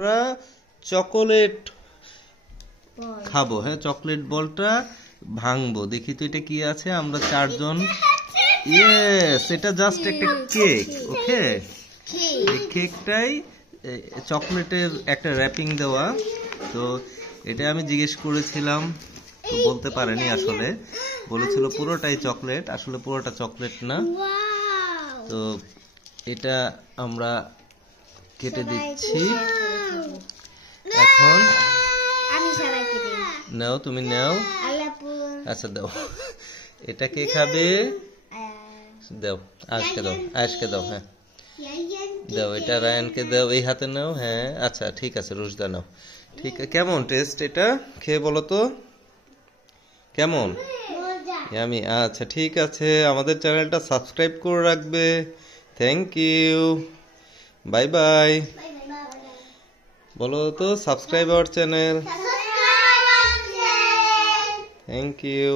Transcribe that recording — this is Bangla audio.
আমরা চকোলেট খাবো। হ্যাঁ, চকলেট বলটা ভাঙবো। দেখি তো এটা কি আছে। আমরা চারজন, ইয়েস, এটা জাস্ট একটা কেক। ওকে, এই কেকটাই চকলেটের একটা র্যাপিং দেওয়া। তো এটা আমি জিজ্ঞেস করেছিলাম, তো বলতে পারেনি আসলে, বলেছিল পুরোটাই চকলেট, আসলে পুরোটা চকলেট না। তো এটা আমরা কেটে দিচ্ছি এখন। নাও, তুমি নাও। আচ্ছা দাও, এটা কে খাবে? দাও, আজকে দাও, আজকে দাও। হ্যাঁ দাও, এটা রায়ানকে দাও, এই হাতে নাও। হ্যাঁ আচ্ছা ঠিক আছে, রুশদা নাও। ঠিক আছে, কেমন টেস্ট এটা? খেয়ে বলো তো কেমন। আমি আচ্ছা ঠিক আছে, আমাদের চ্যানেলটা সাবস্ক্রাইব করে রাখবে। Thank you, bye bye. বলো তো, subscribe our channel. Thank you.